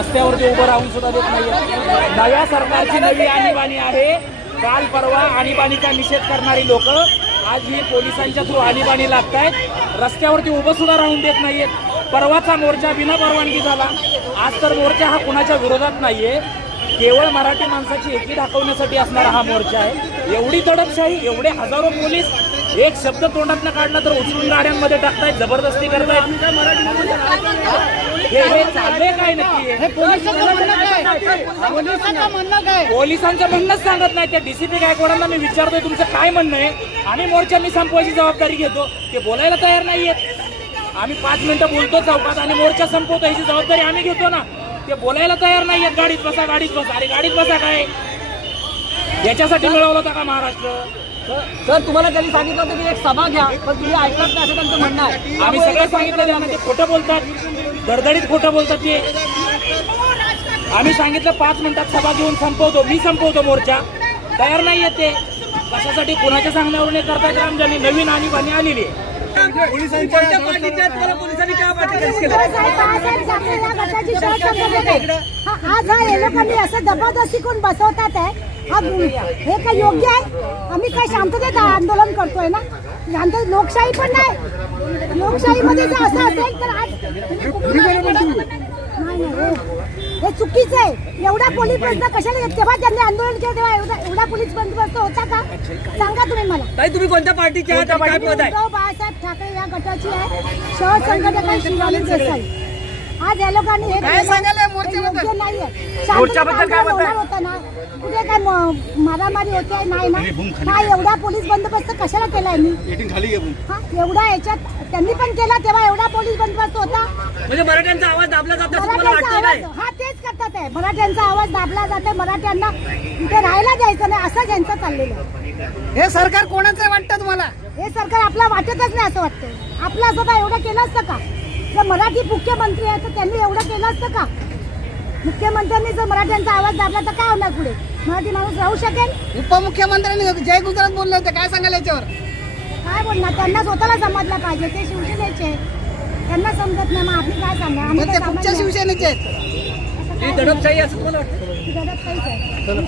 रस्त्यावरती उभं राहून सुद्धा देत नाहीये। नव्या सरकारची नवी आणीबाणी आहे। काल परवा आणीबाणीचा निषेध करणारी लोक आज ही पोलिसांच्या थ्रू आणीबाणी लागतायत, रस्त्यावरती उभं सुद्धा राहून देत नाहीयेत। परवाचा मोर्चा बिना परवानगी झाला, आज तर मोर्चा हा कुणाच्या विरोधात नाहीये, केवळ मराठी माणसाची एकी दाखवण्यासाठी असणारा हा मोर्चा आहे। एवढी दडपशाही, एवढे हजारो पोलीस, एक शब्द तोंडातनं काढला तर उचलून गाड्यांमध्ये टाकतायत, जबरदस्ती करतायत। हे चाललंय काय नक्की? पोलिसांचं म्हणणंच सांगत नाही। त्या डीसीपी गायकवाडांना मी विचारतोय तुमचं काय म्हणणं आहे, आम्ही मोर्चा मी संपवायची जबाबदारी घेतो, ते बोलायला तयार नाहीयेत। आम्ही 5 मिनिटं बोलतो चौकात आणि मोर्चा संपवतो, याची जबाबदारी आम्ही घेतो ना, ते बोलायला तयार नाहीयेत। गाडीत बसा, गाडीत बसा। अरे गाडीत बसा काय? याच्यासाठी मिळवलं होता का महाराष्ट्र? सर तुम्हाला त्यांनी सांगितलं होतं की एक सभा घ्या, पण तुम्ही ऐकत नाही असं त्यांचं म्हणणं आहे। आम्ही सगळं सांगितलं त्यांना, ते खोटं बोलतात, दडदडीत खोटं बोलतात ते। आम्ही सांगितलं 5 मिनिटात सभा घेऊन संपवतो, मी संपवतो मोर्चा, तयार नाही येत ते। कशासाठी? कुणाच्या सांगण्यावरून हे करतायत? रामजानी नवीन आणीबाणी आलेली आहे। पोलिसांनी काय पार्टी केलं? आज हा लोकांनी असं जबरदस्ती करून बसवतात आहे, हे काय योग्य आहे? आम्ही काय शांततेत आंदोलन करतोय ना, शांत लोकशाही पण नाही। लोकशाहीमध्ये जर असं असेल तर आज नाही, हे चुकीचं आहे। एवढा पोलीस बंदोबस्त कशाला? तेव्हा त्यांनी आंदोलन केलं तेव्हा एवढा पोलीस बंदोबस्त होता का? सांगा तुम्ही मला। ताई तुम्ही कोणत्या पार्टीचे आहात? काय पद आहे? उद्धव बाळासाहेब ठाकरे या गटाची आहे, शहर संघटक आहे शिवानी देसाई। आज या लोकांनी हे काय सांगायला मोर्चाबद्दल? योग्य नाहीये। मोर्चाबद्दल काय होता ना, कुठे काय मारामारी होते नाही ना? काय एवढा पोलीस बंदोबस्त कशाला केलाय मी? हा एवढा याच्यात त्यांनी पण केला तेव्हा एवढा पोलीस बंदोबस्त होता म्हणजे मराठ्यांचा आवाज दाबला जातो असं तुम्हाला वाटतं काय? हा तेच करतात आहे, मराठ्यांचा आवाज दाबला जाते, मराठ्यांना इथे राहायला द्यायचं नाही असं यांचं चाललेलं आहे। हे सरकार कोणाचं आहे वाटतं तुम्हाला? हे सरकार आपला वाटतच नाही असं वाटतं। आपलं असं काय एवढं केलं असतं का? जर मराठी मुख्यमंत्री आहे तर त्यांनी एवढं केलं असतं का? मुख्यमंत्र्यांनी जर मराठ्यांचा आवाज दाबला तर काय होणार? पुढे मराठी माणूस राहू शकेल? उपमुख्यमंत्र्यांनी जय गुजरात बोलले होते, काय सांगाल याच्यावर? काय बोलणार? त्यांना स्वतःला समजलं पाहिजे, ते शिवसेनेचे, त्यांना समजत नाही, मग आपली काय सांगणार? कुठच्या शिवसेनेचे आहेत? दडपशाही असं मला वाटतं, दडपशाहीच आहे।